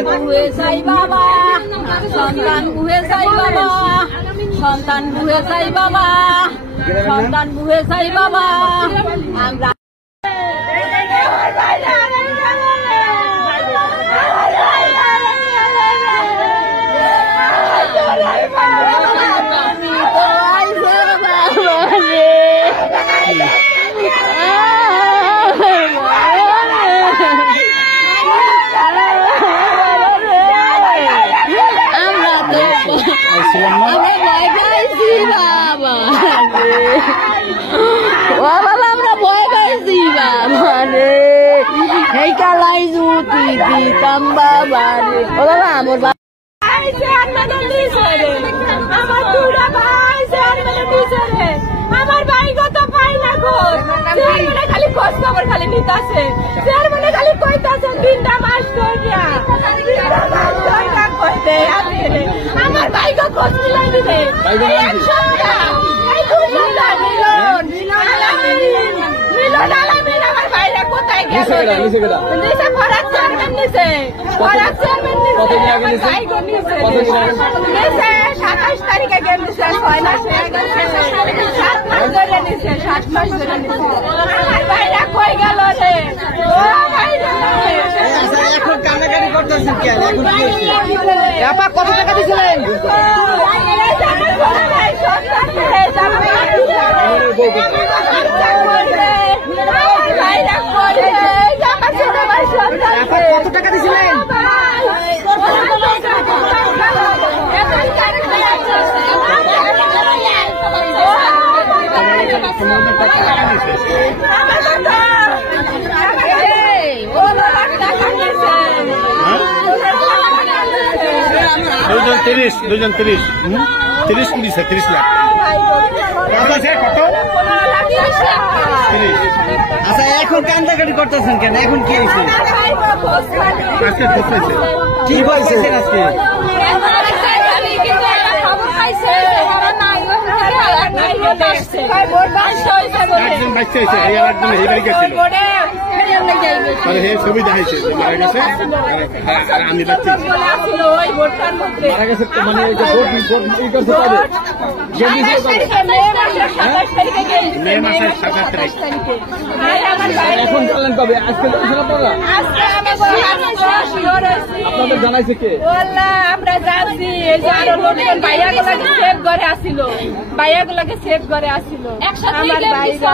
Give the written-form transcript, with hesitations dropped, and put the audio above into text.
বুহে চাই বাবা, সন্তান বুহে চাই বাবা, সন্তান বুহে চাই বাবা, সন্তান বুহে চাই বাবা। আমরা আমরা ভয় পাইছি বাবা রে, এই কালাই জুতি দিতাম বাবা রে। ও বাবা আমার আমার ভাই কত পাই না মানে খালি খোঁজ খবর খালি নিতেছে, মানে খালি কইতাছে 3টা মাস কইরা কইতে আমার ভাই খোঁজ মিলাই দিতে আমার ভাইরা কোথায় গেছে? নিচে ফরাক চেয়ারম্যান নিচে, ফরাক চেয়ারম্যান নিচে, আমার ভাই গো নিচে 27 তারিখে গেছে, 6 মাসে 7 মাস ধরে নিচে, 7 মাস ধরে নিচে। আমার ভাইরা কই গেল রে? ও ভাইরা এখন কান্নাকাটি করতেছেন কেন? এখন কি হচ্ছে? আপা কত টাকা দিছিলেন? কত টাকা দিছিলেন? দুজন 30 কি দিছে? 30 লাখ। আচ্ছা এখন কান্দাকাটি করতেছেন কেন? এখন কি হয়েছে? আজকে খুঁজতেছে কি হয়েছে আজকে? একজন বাচ্চা হয়েছে, এই একদম এই বাড়ি গেছিল, ছবি দেখাইছে মারা গেছে, আমি বাচ্চা মারা গেছে। মানে মে মাসের 7 তারিখ। এখন জানলেন কবে? আজকে আপনাদের জানাইছে কে? আমরা জানছি, এই যে আরো লোকজন ভাইয়াগুলাকে সেভ করে আসিল, ভাইয়াগুলাকে সেভ করে আসিল। আমার ভাইরা